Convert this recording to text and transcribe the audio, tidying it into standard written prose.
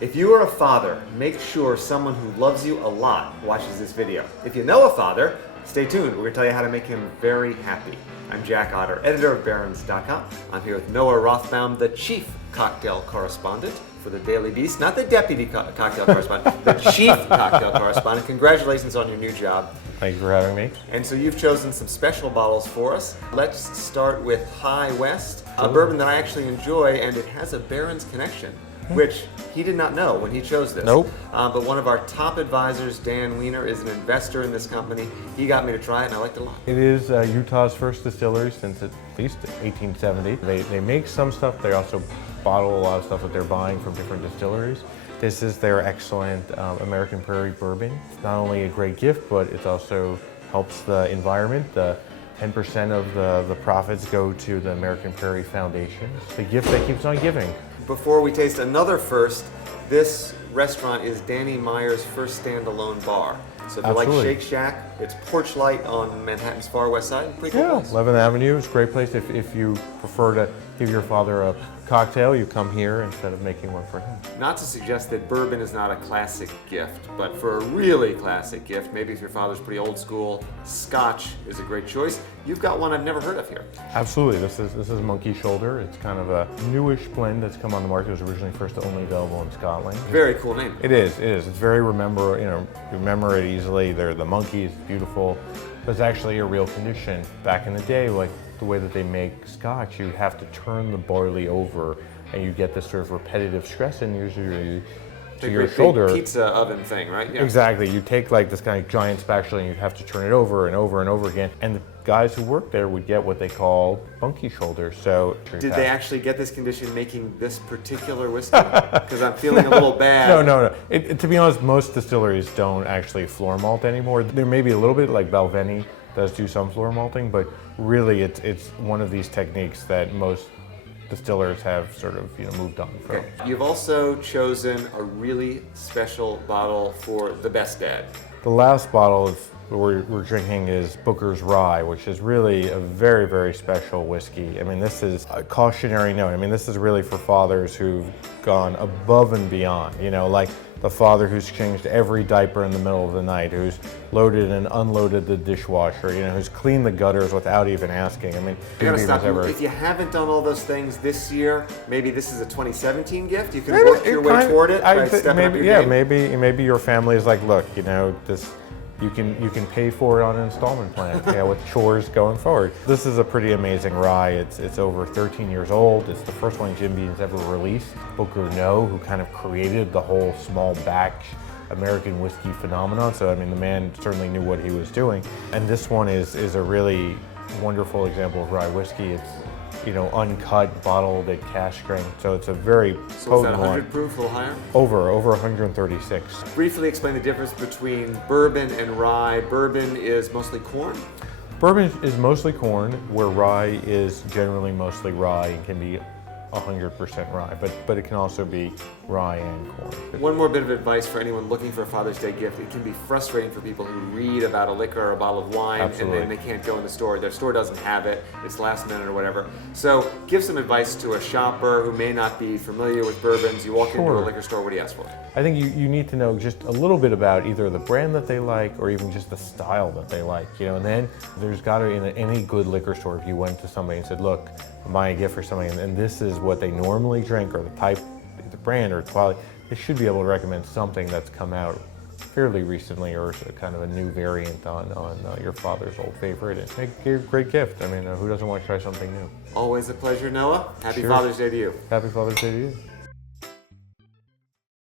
If you are a father, make sure someone who loves you a lot watches this video. If you know a father, stay tuned. We're going to tell you how to make him very happy. I'm Jack Otter, editor of BARRON'S.com. I'm here with Noah Rothbaum, the chief cocktail correspondent for the Daily Beast. Not the deputy cocktail correspondent, the chief cocktail correspondent. Congratulations on your new job. Thank you for having me. And so you've chosen some special bottles for us. Let's start with High West, a bourbon that I actually enjoy, and it has a Barron's connection, which he did not know when he chose this. Nope. But one of our top advisors, Dan Weiner, is an investor in this company. He got me to try it, and I liked it a lot. It is Utah's first distillery since at least 1870. They make some stuff. They also bottle a lot of stuff that they're buying from different distilleries. This is their excellent American Prairie bourbon. It's not only a great gift, but it also helps the environment. 10% of the profits go to the American Prairie Foundation. It's the gift that keeps on giving. Before we taste another first, this restaurant is Danny Meyer's first standalone bar. So if you like Shake Shack, it's Porch Light on Manhattan's far west side. Pretty cool place. 11th Avenue is a great place. If you prefer to give your father a cocktail, you come here instead of making one for him. Not to suggest that bourbon is not a classic gift, but for a really classic gift, maybe if your father's pretty old school, Scotch is a great choice. You've got one I've never heard of here. Absolutely. This is Monkey Shoulder. It's kind of a newish blend that's come on the market. It was originally first only available in Scotland. Very cool name. It is. It's very you remember it easily. They're the monkeys, beautiful. But it's actually a real condition. Back in the day, like the way that they make Scotch, you have to turn the barley over and you get this sort of repetitive stress in usually to your shoulder. Pizza oven thing, right? Yeah. Exactly. You take like this kind of giant spatula and you have to turn it over and over and over again. And the guys who work there would get what they call monkey shoulder. So did they actually get this condition making this particular whiskey? Because I'm feeling a little bad. No. To be honest, most distilleries don't actually floor malt anymore. There may be a little bit, like Balvenie does do some floor malting, but really it's one of these techniques that most distillers have sort of moved on from. Okay. You've also chosen a really special bottle for the best dad. The last bottle we're drinking is Booker's Rye, which is really a very, very special whiskey. I mean, this is a cautionary note. I mean, this is really for fathers who've gone above and beyond, like the father who's changed every diaper in the middle of the night, who's loaded and unloaded the dishwasher, who's cleaned the gutters without even asking. I mean, if you haven't done all those things this year, maybe this is a 2017 gift. You can work your way toward it by stepping up your game. Maybe your family is like, look, this. You can pay for it on an installment plan, with chores going forward. This is a pretty amazing rye. It's over 13 years old. It's the first one Jim Beam's ever released. Booker Noe, who kind of created the whole small batch American whiskey phenomenon. So I mean, the man certainly knew what he was doing. And this one is a really wonderful example of rye whiskey. It's uncut, bottled at cask strength. So it's a very potent So is that 100 proof, a little higher? Over 136. Briefly explain the difference between bourbon and rye. Bourbon is mostly corn? Bourbon is mostly corn, where rye is generally mostly rye and can be 100% rye, but it can also be rye and corn. One more bit of advice for anyone looking for a Father's Day gift. It can be frustrating for people who read about a liquor or a bottle of wine Absolutely. And then they can't go in the store. Their store doesn't have it. It's last minute or whatever. So give some advice to a shopper who may not be familiar with bourbons. You walk into a liquor store, what do you ask for? I think you need to know just a little bit about either the brand that they like or even just the style that they like. And then there's got to, in any good liquor store, if you went to somebody and said, look, I'm buying a gift for somebody and this is what they normally drink or the type, the brand or quality, they should be able to recommend something that's come out fairly recently or a kind of a new variant on your father's old favorite and make a great gift. I mean, who doesn't want to try something new? Always a pleasure, Noah. Happy Sure. Father's Day to you. Happy Father's Day to you.